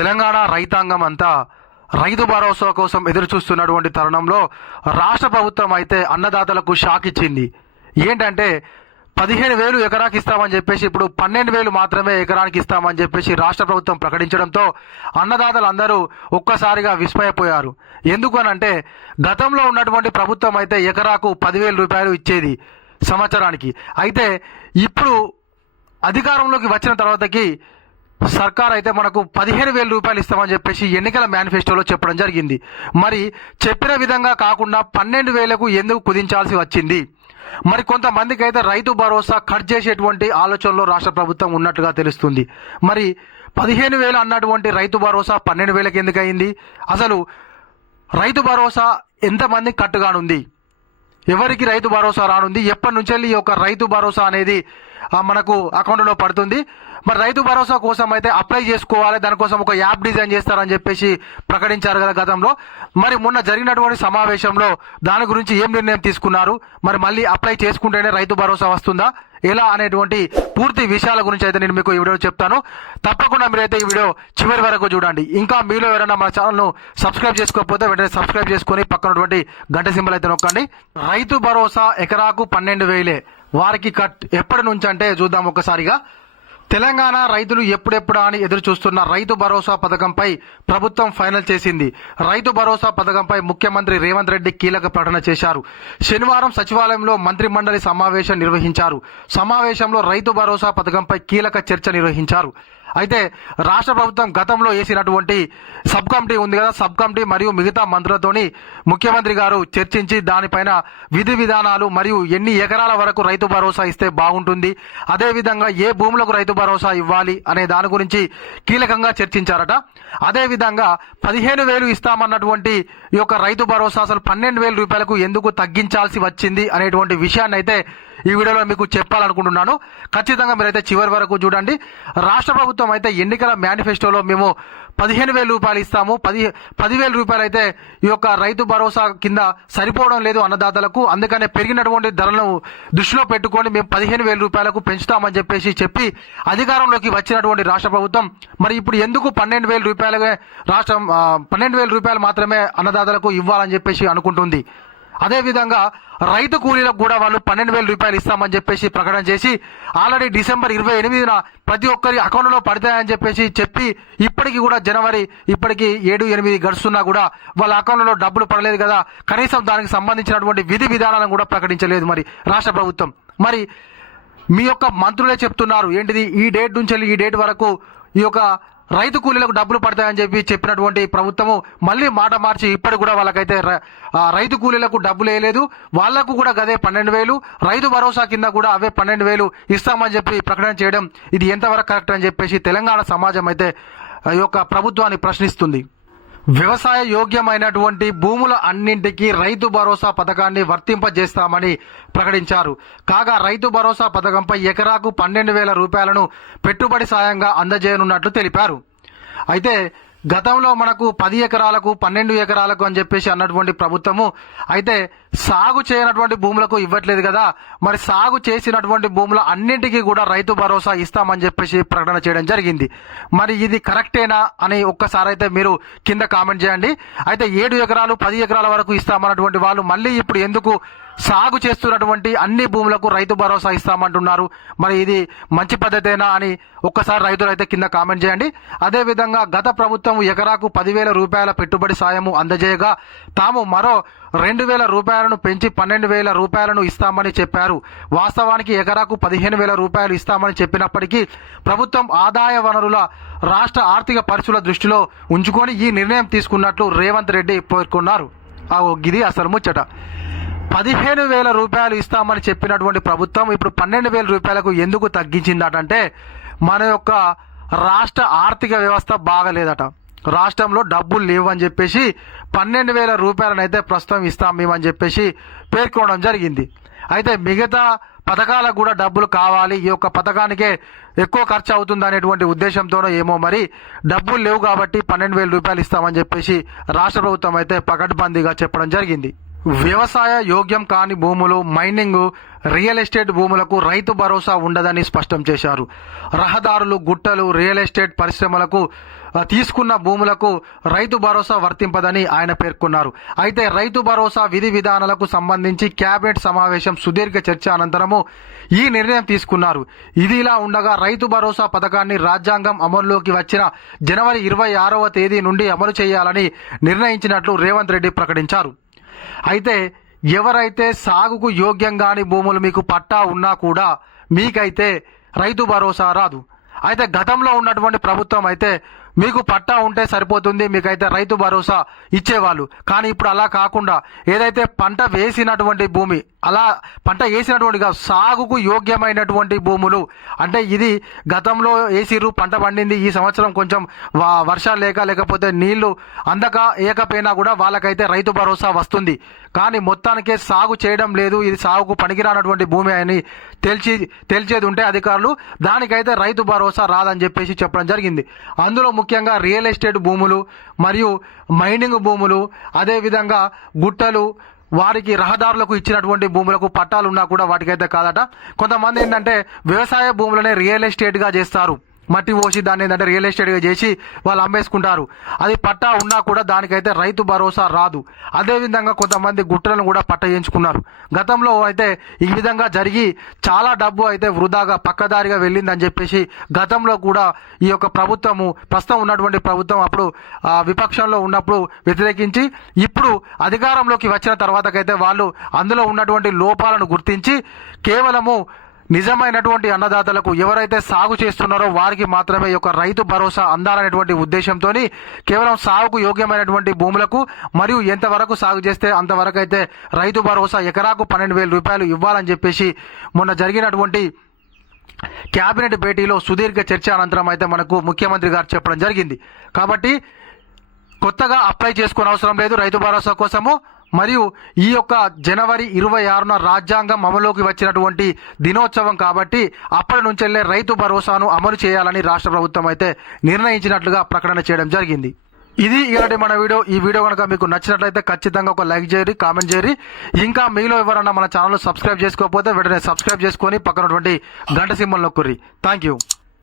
తెలంగాణ రైతాంగం అంతా రైతు భరోసా కోసం ఎదురు చూస్తున్నటువంటి తరుణంలో రాష్ట్ర ప్రభుత్వం అయితే అన్నదాతలకు షాక్ ఇచ్చింది. ఏంటంటే 15,000 ఎకరాకి ఇస్తామని చెప్పేసి ఇప్పుడు 12,000 మాత్రమే ఎకరానికి ఇస్తామని చెప్పేసి రాష్ట్ర ప్రభుత్వం ప్రకటించడంతో అన్నదాతలందరూ ఒక్కసారిగా విస్మయపోయారు. ఎందుకనంటే గతంలో ఉన్నటువంటి ప్రభుత్వం అయితే ఎకరాకు 10,000 రూపాయలు ఇచ్చేది సంవత్సరానికి. అయితే ఇప్పుడు అధికారంలోకి వచ్చిన తర్వాతకి సర్కార్ అయితే మనకు 15,000 రూపాయలు ఇస్తామని చెప్పేసి ఎన్నికల మేనిఫెస్టోలో చెప్పడం జరిగింది. మరి చెప్పిన విధంగా కాకుండా 12,000కు ఎందుకు కుదించాల్సి వచ్చింది? మరి కొంతమందికి అయితే రైతు భరోసా కట్ చేసేటువంటి ఆలోచనలో రాష్ట్ర ప్రభుత్వం ఉన్నట్టుగా తెలుస్తుంది. మరి 15,000 అన్నటువంటి రైతు భరోసా 12,000కి ఎందుకు అయింది? అసలు రైతు భరోసా ఎంతమంది కట్టుగానుంది? ఎవరికి రైతు భరోసా రానుంది? ఎప్పటి నుంచి ఈ యొక్క రైతు భరోసా అనేది మనకు అకౌంట్లో పడుతుంది? మరి రైతు భరోసా కోసం అయితే అప్లై చేసుకోవాలి, దానికోసం ఒక యాప్ డిజైన్ చేస్తారని చెప్పేసి ప్రకటించారు కదా గతంలో. మరి మొన్న జరిగినటువంటి సమావేశంలో దాని గురించి ఏం నిర్ణయం తీసుకున్నారు? మరి మళ్ళీ అప్లై చేసుకుంటేనే రైతు భరోసా వస్తుందా, ఎలా అనేటువంటి పూర్తి విషయాల గురించి అయితే నేను మీకు ఈ వీడియో చెప్తాను. తప్పకుండా మీరైతే ఈ వీడియో చివరి వరకు చూడండి. ఇంకా మీలో ఎవరైనా మన ఛానల్ను సబ్స్క్రైబ్ చేసుకోకపోతే వెంటనే సబ్స్క్రైబ్ చేసుకొని పక్కనటువంటి గంట సింబల్ అయితే నొక్కండి. రైతు భరోసా ఎకరాకు 12,000 వారికి కట్ ఎప్పటి నుంచి అంటే చూద్దాం ఒకసారిగా. తెలంగాణ రైతులు ఎప్పుడెప్పుడా అని ఎదురు చూస్తున్న రైతు భరోసా పథకంపై ప్రభుత్వం ఫైనల్ చేసింది. రైతు భరోసా పథకంపై ముఖ్యమంత్రి రేవంత్ రెడ్డి కీలక ప్రకటన చేశారు. శనివారం సచివాలయంలో మంత్రి మండలి సమావేశం నిర్వహించారు. సమావేశంలో రైతు భరోసా పథకంపై కీలక చర్చ నిర్వహించారు. అయితే రాష్ట్ర ప్రభుత్వం గతంలో వేసినటువంటి సబ్ కమిటీ ఉంది కదా, సబ్ కమిటీ మరియు మిగతా మంత్రులతోని ముఖ్యమంత్రి గారు చర్చించి దానిపైన విధి విధానాలు మరియు ఎన్ని ఎకరాల వరకు రైతు భరోసా ఇస్తే బాగుంటుంది, అదేవిధంగా ఏ భూములకు రైతు భరోసా ఇవ్వాలి అనే దాని గురించి కీలకంగా చర్చించారట. అదేవిధంగా 15,000 ఇస్తామన్నటువంటి ఈ యొక్క రైతు భరోసా అసలు 12,000 రూపాయలకు ఎందుకు తగ్గించాల్సి వచ్చింది అనేటువంటి విషయాన్ని అయితే ఈ వీడియోలో మీకు చెప్పాలనుకుంటున్నాను. ఖచ్చితంగా మీరైతే చివరి వరకు చూడండి. రాష్ట్ర ప్రభుత్వం అయితే ఎన్నికల మేనిఫెస్టోలో మేము 15,000 రూపాయలు ఇస్తాము, 10,000 రూపాయలు అయితే ఈ యొక్క రైతు భరోసా కింద సరిపోవడం లేదు అన్నదాతలకు, అందుకనే పెరిగినటువంటి ధరలను దృష్టిలో పెట్టుకొని మేము 15,000 రూపాయలకు పెంచుతామని చెప్పి అధికారంలోకి వచ్చినటువంటి రాష్ట్ర ప్రభుత్వం మరి ఇప్పుడు ఎందుకు 12,000 రూపాయలుగా రాష్ట్రం 12,000 రూపాయలు మాత్రమే అన్నదాతలకు ఇవ్వాలని చెప్పేసి అనుకుంటుంది. అదేవిధంగా రైతు కూలీలకు కూడా వాళ్ళు 12,000 రూపాయలు ఇస్తామని చెప్పేసి ప్రకటన చేసి ఆల్రెడీ డిసెంబర్ 28న ప్రతి ఒక్కరి అకౌంట్లో పడతాయని చెప్పి ఇప్పటికీ కూడా జనవరి ఇప్పటికి 7-8 గడుస్తున్నా కూడా వాళ్ళ అకౌంట్లో డబ్బులు పడలేదు కదా, కనీసం దానికి సంబంధించినటువంటి విధి విధానాలను కూడా ప్రకటించలేదు మరి రాష్ట్ర ప్రభుత్వం. మరి మీ యొక్క మంత్రులే చెప్తున్నారు ఏంటిది, ఈ డేట్ నుంచి ఈ డేట్ వరకు ఈ యొక్క రైతు కూలీలకు డబ్బులు పడతాయని చెప్పినటువంటి ప్రభుత్వము మళ్ళీ మాట మార్చి ఇప్పటికి కూడా వాళ్ళకైతే రైతు కూలీలకు డబ్బులు వేయలేదు. వాళ్లకు కూడా గదే 12,000 రైతు భరోసా కింద కూడా అవే 12,000 ఇస్తామని చెప్పి ప్రకటన చేయడం ఇది ఎంతవరకు కరెక్ట్ అని చెప్పేసి తెలంగాణ సమాజం అయితే ఈ యొక్క ప్రభుత్వాన్ని ప్రశ్నిస్తుంది. వ్యవసాయ యోగ్యమైనటువంటి భూముల అన్నింటికీ రైతు భరోసా పథకాన్ని వర్తింపజేస్తామని ప్రకటించారు. కాగా రైతు భరోసా పథకంపై ఎకరాకు 12,000 రూపాయలను పెట్టుబడి సాయంగా అందజేయనున్నట్లు తెలిపారు. అయితే గతంలో మనకు 10 ఎకరాలకు 12 ఎకరాలకు అని చెప్పేసి అన్నటువంటి ప్రభుత్వము అయితే సాగు చేయనటువంటి భూములకు ఇవ్వట్లేదు కదా, మరి సాగు చేసినటువంటి భూముల అన్నింటికీ కూడా రైతు భరోసా ఇస్తామని చెప్పేసి ప్రకటన చేయడం జరిగింది. మరి ఇది కరెక్టేనా అని ఒక్కసారి అయితే మీరు కింద కామెంట్ చేయండి. అయితే 7 ఎకరాలు 10 ఎకరాల వరకు ఇస్తామన్నటువంటి వాళ్ళు మళ్ళీ ఇప్పుడు ఎందుకు సాగు చేస్తున్నటువంటి అన్ని భూములకు రైతు భరోసా ఇస్తామంటున్నారు? మరి ఇది మంచి పద్ధతేనా అని ఒక్కసారి రైతులు అయితే కింద కామెంట్ చేయండి. అదేవిధంగా గత ప్రభుత్వం ఎకరాకు 10,000 రూపాయల పెట్టుబడి సాయము అందజేయగా తాము మరో 2,000 రూపాయలను పెంచి 12,000 రూపాయలను ఇస్తామని చెప్పారు. వాస్తవానికి ఎకరాకు 15,000 రూపాయలు ఇస్తామని చెప్పినప్పటికీ ప్రభుత్వం ఆదాయ వనరుల రాష్ట్ర ఆర్థిక పరిస్థితుల దృష్టిలో ఉంచుకొని ఈ నిర్ణయం తీసుకున్నట్లు రేవంత్ రెడ్డి పేర్కొన్నారు. ఇది అసలు ముచ్చట. 15,000 రూపాయలు ఇస్తామని చెప్పినటువంటి ప్రభుత్వం ఇప్పుడు 12,000 రూపాయలకు ఎందుకు తగ్గించిందటంటే మన యొక్క రాష్ట్ర ఆర్థిక వ్యవస్థ బాగలేదట, రాష్ట్రంలో డబ్బులు లేవని చెప్పేసి 12,000 రూపాయలను అయితే ప్రస్తుతం ఇస్తాం మేమని చెప్పేసి పేర్కొనడం జరిగింది. అయితే మిగతా పథకాలకు కూడా డబ్బులు కావాలి, ఈ యొక్క పథకానికే ఎక్కువ ఖర్చు అవుతుంది అనేటువంటి ఉద్దేశంతోనో ఏమో మరి డబ్బులు లేవు కాబట్టి 12,000 రూపాయలు ఇస్తామని చెప్పేసి రాష్ట్ర ప్రభుత్వం అయితే పకడ్బందీగా చెప్పడం జరిగింది. వ్యవసాయ యోగ్యం కాని భూములు, మైనింగ్, రియల్ ఎస్టేట్ భూములకు రైతు భరోసా ఉండదని స్పష్టం చేశారు. రహదారులు, గుట్టలు, రియల్ ఎస్టేట్ పరిశ్రమలకు తీసుకున్న భూములకు రైతు భరోసా వర్తింపదని ఆయన పేర్కొన్నారు. అయితే రైతు భరోసా విధి విధానాలకు సంబంధించి కేబినెట్ సమావేశం సుదీర్ఘ చర్చ అనంతరము ఈ నిర్ణయం తీసుకున్నారు. ఇది ఇలా ఉండగా రైతు భరోసా పథకాన్ని రాజ్యాంగం అమలులోకి వచ్చిన జనవరి 26వ తేదీ నుండి అమలు చేయాలని నిర్ణయించినట్లు రేవంత్ రెడ్డి ప్రకటించారు. అయితే ఎవరైతే సాగుకు యోగ్యంగాని భూములు మీకు పట్టా ఉన్నా కూడా మీకైతే రైతు భరోసా రాదు. అయితే గతంలో ఉన్నటువంటి ప్రభుత్వం అయితే మీకు పట్టా ఉంటే సరిపోతుంది, మీకైతే రైతు భరోసా ఇచ్చేవాళ్ళు. కానీ ఇప్పుడు అలా కాకుండా ఏదైతే పంట వేసినటువంటి భూమి, అలా పంట వేసినటువంటి సాగుకు యోగ్యమైనటువంటి భూములు, అంటే ఇది గతంలో వేసిర్రు, పంట పండింది, ఈ సంవత్సరం కొంచెం వర్షాలు లేకపోతే నీళ్లు అందక ఏకపోయినా కూడా వాళ్ళకైతే రైతు భరోసా వస్తుంది. కానీ మొత్తానికే సాగు చేయడం లేదు, ఇది సాగుకు పనికిరానటువంటి భూమి అని తెలిచేది ఉంటే అధికారులు దానికైతే రైతు భరోసా రాదని చెప్పేసి చెప్పడం జరిగింది. అందులో ముఖ్యంగా రియల్ ఎస్టేట్ భూములు మరియు మైనింగ్ భూములు, అదేవిధంగా గుట్టలు, వారికి రహదారులకు ఇచ్చినటువంటి భూములకు పట్టాలు ఉన్నా కూడా వాటికైతే కాదట. కొంతమంది ఏంటంటే వ్యవసాయ భూములనే రియల్ ఎస్టేట్గా చేస్తారు, మట్టి పోసి దాన్ని ఏంటంటే రియల్ ఎస్టేట్గా చేసి వాళ్ళు అమ్మేసుకుంటారు. అది పట్టా ఉన్నా కూడా దానికైతే రైతు భరోసా రాదు. అదేవిధంగా కొంతమంది గుట్టలను కూడా పట్ట చేయించుకున్నారు. గతంలో అయితే ఈ విధంగా జరిగి చాలా డబ్బు అయితే వృధాగా పక్కదారిగా వెళ్ళిందని చెప్పేసి గతంలో కూడా ఈ యొక్క ప్రభుత్వము, ప్రస్తుతం ఉన్నటువంటి ప్రభుత్వం అప్పుడు విపక్షంలో ఉన్నప్పుడు వ్యతిరేకించి, ఇప్పుడు అధికారంలోకి వచ్చిన తర్వాతకైతే వాళ్ళు అందులో ఉన్నటువంటి లోపాలను గుర్తించి కేవలము నిజమైనటువంటి అన్నదాతలకు, ఎవరైతే సాగు చేస్తున్నారో వారికి మాత్రమే ఈ యొక్క రైతు భరోసా అందాలనేటువంటి ఉద్దేశంతో కేవలం సాగుకు యోగ్యమైనటువంటి భూములకు మరియు ఎంతవరకు సాగు చేస్తే అంతవరకు అయితే రైతు భరోసా ఎకరాకు 12,000 రూపాయలు ఇవ్వాలని చెప్పేసి మొన్న జరిగినటువంటి కేబినెట్ భేటీలో సుదీర్ఘ చర్చ అనంతరం అయితే మనకు ముఖ్యమంత్రి గారు చెప్పడం జరిగింది. కాబట్టి కొత్తగా అప్లై చేసుకోని అవసరం లేదు రైతు భరోసా కోసము. మరియు ఈ యొక్క జనవరి 26న రాజ్యాంగం అమలులోకి వచ్చినటువంటి దినోత్సవం కాబట్టి అప్పటి నుంచెల్లే రైతు భరోసాను అమలు చేయాలని రాష్ట్ర ప్రభుత్వం అయితే నిర్ణయించినట్లుగా ప్రకటన చేయడం జరిగింది. ఇది ఇలాంటి మన వీడియో. ఈ వీడియో కనుక మీకు నచ్చినట్లయితే ఖచ్చితంగా ఒక లైక్ చేయరి, కామెంట్ చేయరి. ఇంకా మీలో ఎవరన్నా మన ఛానల్ సబ్స్క్రైబ్ చేసుకోకపోతే వెంటనే సబ్స్క్రైబ్ చేసుకొని పక్కనటువంటి గంట సింబల్ నొక్కుర్రి. Thank you.